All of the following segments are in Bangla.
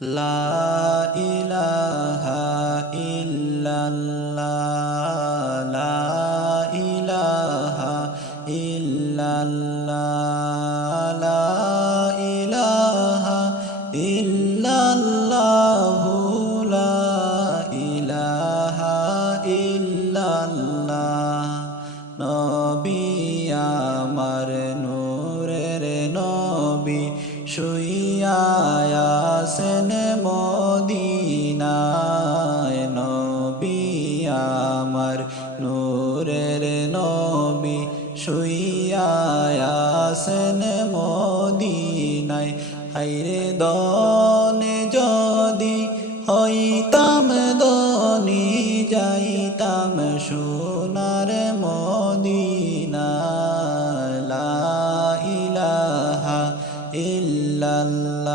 লা ইলাহা ইল্লাল্লাহ, লা ইলাহা ইল্লাল্লাহ, লা ইলাহা ইল্লাল্লাহ, লা ইলাহা ইল্লাল্লাহ। নবী আমার নূরের নবী শুইয়াছেন মদিনায় নবী আমার নূরের নবী শুইয়াছেন মদিনায়। হাইরে দনে যদি হইতাম দনি, যাইতাম সোনার মদিনা ইলাহা ইল্লাল্লাহ।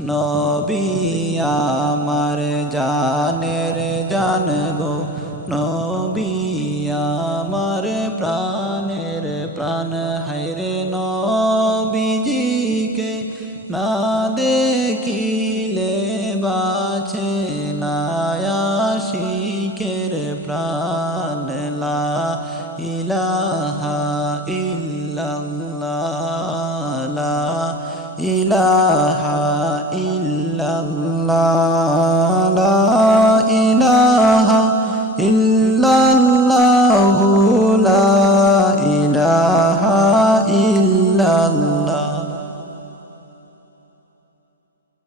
নবী আমার জানের জান গো। নবী আমার প্রাণের প্রাণ। হাইরে নবীজিকে না দেখিলে বাছে নায়াশিকের প্রাণ। লা ইলাহা আল্লাহ।